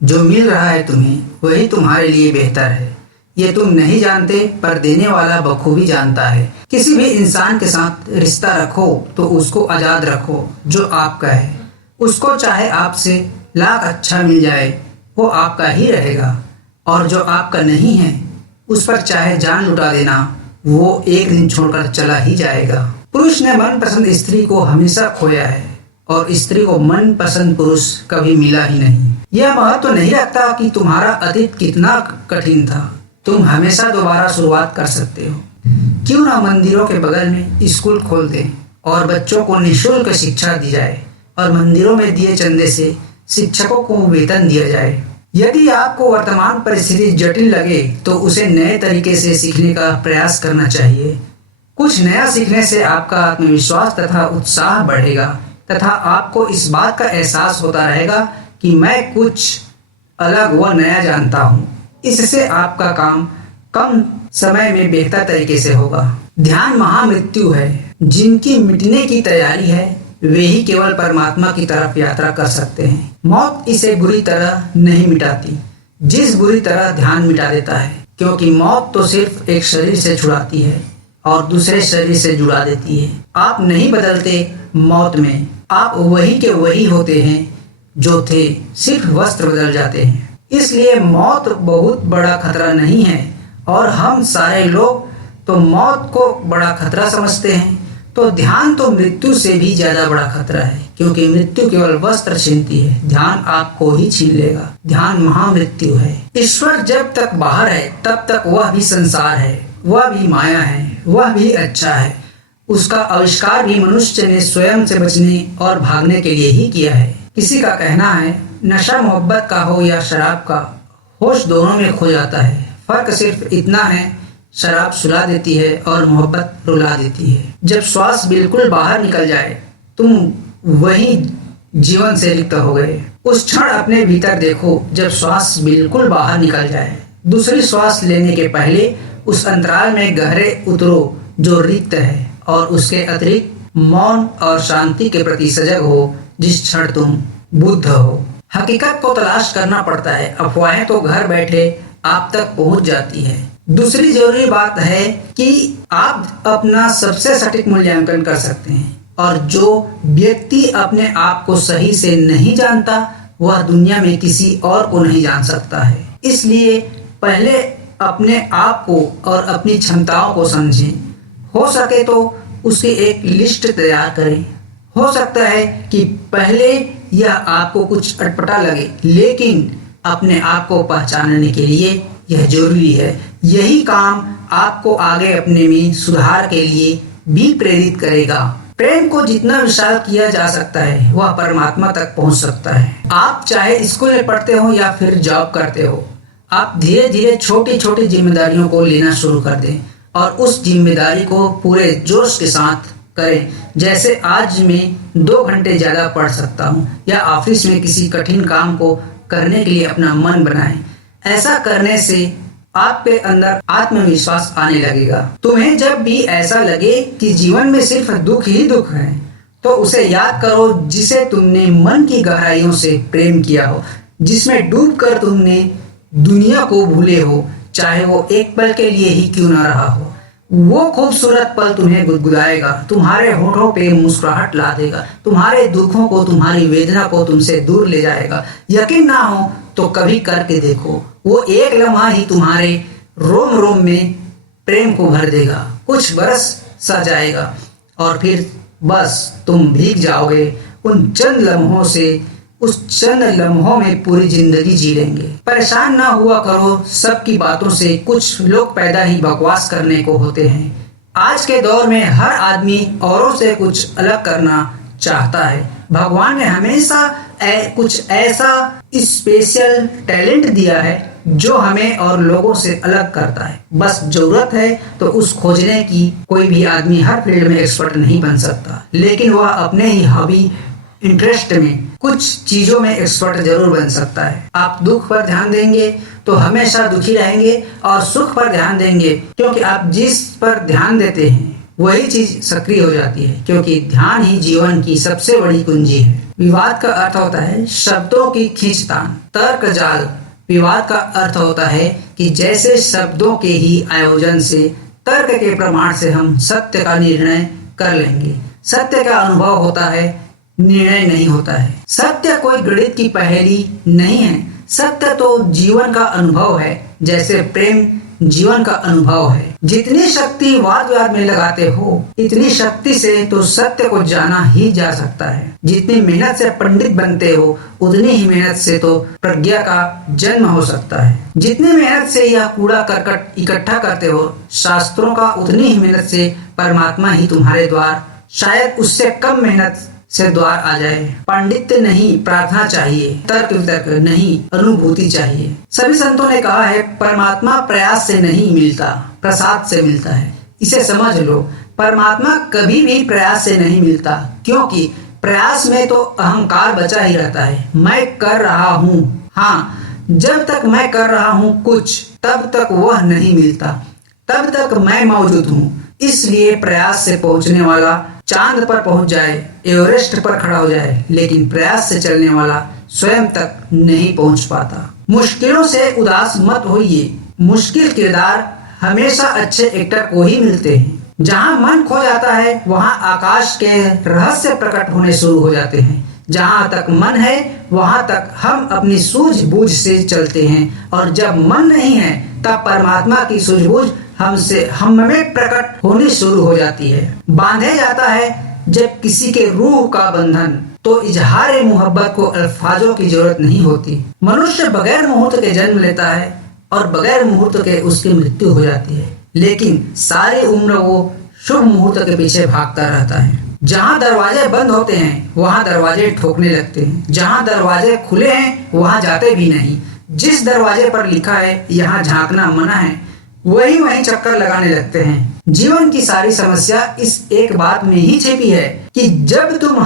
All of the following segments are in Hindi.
जो मिल रहा है तुम्हें वही तुम्हारे लिए बेहतर है। ये तुम नहीं जानते पर देने वाला बखूबी जानता है। किसी भी इंसान के साथ रिश्ता रखो तो उसको आज़ाद रखो। जो आपका है उसको चाहे आपसे लाख अच्छा मिल जाए वो आपका ही रहेगा, और जो आपका नहीं है उस पर चाहे जान लुटा देना वो एक दिन छोड़कर चला ही जाएगा। पुरुष ने मनपसंद स्त्री को हमेशा खोया है और स्त्री को मनपसंद पुरुष कभी मिला ही नहीं। यह महत्व तो नहीं रखता कि तुम्हारा अतीत कितना कठिन था, तुम हमेशा दोबारा शुरुआत कर सकते हो। क्यों ना मंदिरों के बगल में स्कूल खोल दें और बच्चों को निःशुल्क शिक्षा दी जाए और मंदिरों में दिए चंदे से शिक्षकों को वेतन दिया जाए। यदि आपको वर्तमान परिस्थिति जटिल लगे तो उसे नए तरीके से सीखने का प्रयास करना चाहिए। कुछ नया सीखने से आपका आत्मविश्वास तथा उत्साह बढ़ेगा तथा आपको इस बात का एहसास होता रहेगा कि मैं कुछ अलग व नया जानता हूँ। इससे आपका काम कम समय में बेहतर तरीके से होगा। ध्यान महामृत्यु है। जिनकी मिटने की तैयारी है वे ही केवल परमात्मा की तरफ यात्रा कर सकते हैं। मौत इसे बुरी तरह नहीं मिटाती जिस बुरी तरह ध्यान मिटा देता है, क्योंकि मौत तो सिर्फ एक शरीर से छुड़ाती है और दूसरे शरीर से जुड़ा देती है। आप नहीं बदलते मौत में, आप वही के वही होते हैं जो थे, सिर्फ वस्त्र बदल जाते हैं। इसलिए मौत बहुत बड़ा खतरा नहीं है और हम सारे लोग तो मौत को बड़ा खतरा समझते हैं। तो ध्यान तो मृत्यु से भी ज्यादा बड़ा खतरा है, क्योंकि मृत्यु केवल वस्त्र छीनती है, ध्यान आपको ही छीन लेगा। ध्यान महामृत्यु है। ईश्वर जब तक बाहर है तब तक वह भी संसार है, वह भी माया है, वह भी अच्छा है। उसका आविष्कार भी मनुष्य ने स्वयं से बचने और भागने के लिए ही किया है। किसी का कहना है नशा मोहब्बत का हो या शराब का, होश दोनों में खो जाता है। फर्क सिर्फ इतना है, शराब सुला देती है और मोहब्बत रुला देती है। जब श्वास बिल्कुल बाहर निकल जाए तुम वही जीवन से रिक्त हो गए। उस क्षण अपने भीतर देखो जब श्वास बिल्कुल बाहर निकल जाए। दूसरी श्वास लेने के पहले उस अंतराल में गहरे उतरो जो रिक्त है और उसके अतिरिक्त मौन और शांति के प्रति सजग हो जिस क्षण तुम बुद्ध हो। हकीकत को तलाश करना पड़ता है, अफवाहें तो घर बैठे आप तक पहुंच जाती है। दूसरी जरूरी बात है कि आप अपना सबसे सटीक मूल्यांकन कर सकते हैं, और जो व्यक्ति अपने आप को सही से नहीं जानता वह दुनिया में किसी और को नहीं जान सकता है। इसलिए पहले अपने आप को और अपनी क्षमताओं को समझें। हो सके तो उसकी एक लिस्ट तैयार करें। हो सकता है कि पहले यह आपको कुछ अटपटा लगे, लेकिन अपने आप को पहचानने के लिए यह जरूरी है। यही काम आपको आगे अपने में सुधार के लिए भी प्रेरित करेगा। प्रेम को जितना विशाल किया जा सकता है वह परमात्मा तक पहुंच सकता है। आप चाहे स्कूल में पढ़ते हो या फिर जॉब करते हो, आप धीरे धीरे छोटी छोटी जिम्मेदारियों को लेना शुरू कर दें और उस जिम्मेदारी को पूरे जोश के साथ करें। जैसे आज मैं 2 घंटे ज्यादा पढ़ सकता हूँ, या ऑफिस में किसी कठिन काम को करने के लिए अपना मन बनाएं। ऐसा करने से आपके अंदर आत्मविश्वास आने लगेगा। तुम्हें जब भी ऐसा लगे कि जीवन में सिर्फ दुख ही दुख है तो उसे याद करो जिसे तुमने मन की गहराइयों से प्रेम किया हो, जिसमें डूबकर तुमने दुनिया को भूले हो, चाहे वो एक पल के लिए ही क्यों ना रहा हो। वो खूबसूरत पल तुम्हें गुदगुदाएगा, तुम्हारे होठों पे मुस्कुराहट ला देगा, तुम्हारे दुखों को, तुम्हारी वेदना को तुमसे दूर ले जाएगा। यकीन ना हो तो कभी करके देखो, वो एक लम्हा ही तुम्हारे रोम रोम में प्रेम को भर देगा। कुछ बरस सा जाएगा और फिर बस तुम भीग जाओगे उन चंद लम्हों से। उस चंद लम्हों में पूरी जिंदगी जी लेंगे। परेशान ना हुआ करो सबकी बातों से, कुछ लोग पैदा ही बकवास करने को होते हैं। आज के दौर में हर आदमी औरों से कुछ अलग करना चाहता है। भगवान ने हमेशा कुछ ऐसा स्पेशल टैलेंट दिया है जो हमें और लोगों से अलग करता है। बस जरूरत है तो उस खोजने की। कोई भी आदमी हर फील्ड में एक्सपर्ट नहीं बन सकता, लेकिन वह अपने ही हॉबी इंटरेस्ट में कुछ चीजों में एक्सपर्ट जरूर बन सकता है। आप दुख पर ध्यान देंगे तो हमेशा दुखी रहेंगे, और सुख पर ध्यान देंगे क्योंकि आप जिस पर ध्यान देते हैं वही चीज सक्रिय हो जाती है, क्योंकि ध्यान ही जीवन की सबसे बड़ी कुंजी है। विवाद का अर्थ होता है शब्दों की खींचतान। तर्क जाल विवाद का अर्थ होता है कि जैसे शब्दों के ही आयोजन से, तर्क के प्रमाण से हम सत्य का निर्णय कर लेंगे। सत्य का अनुभव होता है, निर्णय नहीं होता है। सत्य कोई गणित की पहेली नहीं है। सत्य तो जीवन का अनुभव है, जैसे प्रेम जीवन का अनुभव है। जितनी शक्ति वाद विवाद में लगाते हो, इतनी शक्ति से तो सत्य को जाना ही जा सकता है। जितनी मेहनत से पंडित बनते हो, उतनी ही मेहनत से तो प्रज्ञा का जन्म हो सकता है। जितनी मेहनत से यह कूड़ा करकट इकट्ठा करते हो शास्त्रों का, उतनी ही मेहनत से परमात्मा ही तुम्हारे द्वार, शायद उससे कम मेहनत से द्वार आ जाए। पांडित्य नहीं, प्रार्थना चाहिए। तर्क वितर्क नहीं, अनुभूति चाहिए। सभी संतों ने कहा है परमात्मा प्रयास से नहीं मिलता, प्रसाद से मिलता है। इसे समझ लो, परमात्मा कभी भी प्रयास से नहीं मिलता, क्योंकि प्रयास में तो अहंकार बचा ही रहता है। मैं कर रहा हूँ, हाँ, जब तक मैं कर रहा हूँ कुछ, तब तक वह नहीं मिलता, तब तक मैं मौजूद हूँ। इसलिए प्रयास से पहुंचने वाला चांद पर पहुंच जाए, एवरेस्ट पर खड़ा हो जाए, लेकिन प्रयास से चलने वाला स्वयं तक नहीं पहुंच पाता। मुश्किलों से उदास मत होइए। मुश्किल किरदार हमेशा अच्छे एक्टर को ही मिलते हैं। जहां मन खो जाता है, वहां आकाश के रहस्य प्रकट होने शुरू हो जाते हैं। जहां तक मन है, वहां तक हम अपनी सूझबूझ से चलते हैं, और जब मन नहीं है, तब परमात्मा की सूझबूझ हम में प्रकट होनी शुरू हो जाती है। बांधे जाता है जब किसी के रूह का बंधन, तो इजहार मोहब्बत को अल्फाजों की जरूरत नहीं होती। मनुष्य बगैर मुहूर्त के जन्म लेता है और बगैर मुहूर्त के उसकी मृत्यु हो जाती है, लेकिन सारी उम्र वो शुभ मुहूर्त के पीछे भागता रहता है। जहाँ दरवाजे बंद होते हैं, वहाँ दरवाजे ठोकने लगते हैं। जहाँ दरवाजे खुले हैं, वहाँ जाते भी नहीं। जिस दरवाजे पर लिखा है यहाँ झांकना मना है, वहीं चक्कर लगाने लगते हैं। जीवन की सारी समस्या इस एक बात में ही छिपी है कि जब तुम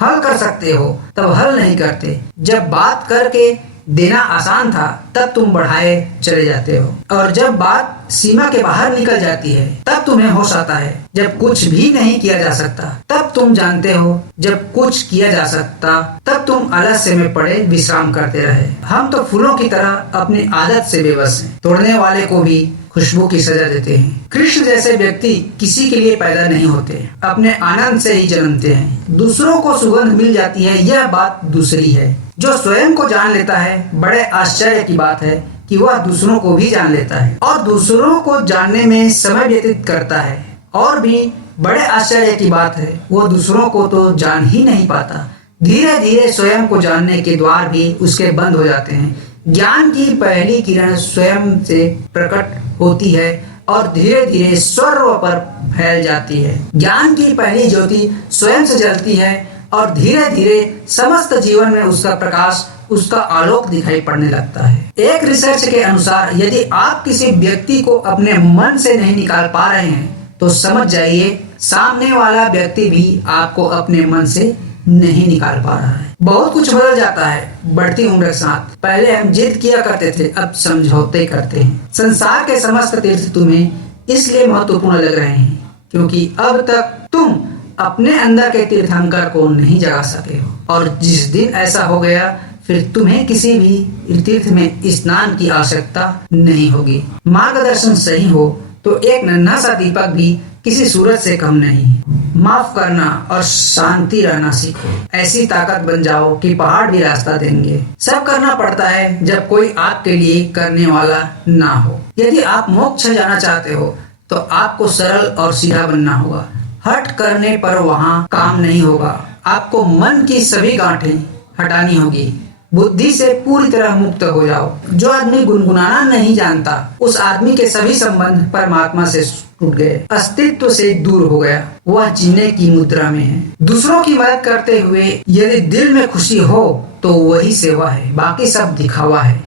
हल कर सकते हो, तब हल नहीं करते। जब बात करके देना आसान था, तब तुम बढ़ाए चले जाते हो, और जब बात सीमा के बाहर निकल जाती है, तब तुम्हें होश आता है। जब कुछ भी नहीं किया जा सकता, तब तुम जानते हो। जब कुछ किया जा सकता, तब तुम आलस्य में पड़े विश्राम करते रहे। हम तो फूलों की तरह अपनी आदत से बेबस हैं। तोड़ने वाले को भी खुशबू की सजा देते हैं। कृष्ण जैसे व्यक्ति किसी के लिए पैदा नहीं होते, अपने आनंद से ही जन्मते हैं। दूसरों को सुगंध मिल जाती है, यह बात दूसरी है। जो स्वयं को जान लेता है, बड़े आश्चर्य की बात है कि वह दूसरों को भी जान लेता है, और दूसरों को जानने में समय व्यतीत करता है। और भी बड़े आश्चर्य की बात है, वह दूसरों को तो जान ही नहीं पाता। धीरे धीरे स्वयं को जानने के द्वार भी उसके बंद हो जाते हैं। ज्ञान की पहली किरण स्वयं से प्रकट होती है और धीरे धीरे सर्व पर फैल जाती है। ज्ञान की पहली ज्योति स्वयं से जलती है और धीरे धीरे समस्त जीवन में उसका प्रकाश, उसका आलोक दिखाई पड़ने लगता है। एक रिसर्च के अनुसार यदि आप किसी व्यक्ति को अपने मन से नहीं निकाल पा रहे हैं, तो समझ जाइए सामने वाला व्यक्ति भी आपको अपने मन से नहीं निकाल पा रहा है। बहुत कुछ बदल जाता है बढ़ती उम्र के साथ। पहले हम जिद किया करते थे, अब समझौते करते हैं। संसार के समस्त तीर्थ तुम्हें इसलिए महत्वपूर्ण लग रहे हैं क्योंकि अब तक तुम अपने अंदर के तीर्थंकर को नहीं जगा सके हो, और जिस दिन ऐसा हो गया, फिर तुम्हें किसी भी तीर्थ में स्नान की आवश्यकता नहीं होगी। मार्गदर्शन सही हो तो एक नन्हा सा दीपक भी किसी सूरज से कम नहीं। माफ करना और शांति रहना सीखो। ऐसी ताकत बन जाओ कि पहाड़ भी रास्ता देंगे। सब करना पड़ता है जब कोई आपके लिए करने वाला ना हो। यदि आप मोक्ष जाना चाहते हो तो आपको सरल और सीधा बनना होगा। हट करने पर वहाँ काम नहीं होगा। आपको मन की सभी गांठें हटानी होगी। बुद्धि से पूरी तरह मुक्त हो जाओ। जो आदमी गुनगुनाना नहीं जानता, उस आदमी के सभी संबंध परमात्मा से टूट गए, अस्तित्व से दूर हो गया। वह जीने की मुद्रा में है। दूसरों की मदद करते हुए यदि दिल में खुशी हो तो वही सेवा है, बाकी सब दिखावा है।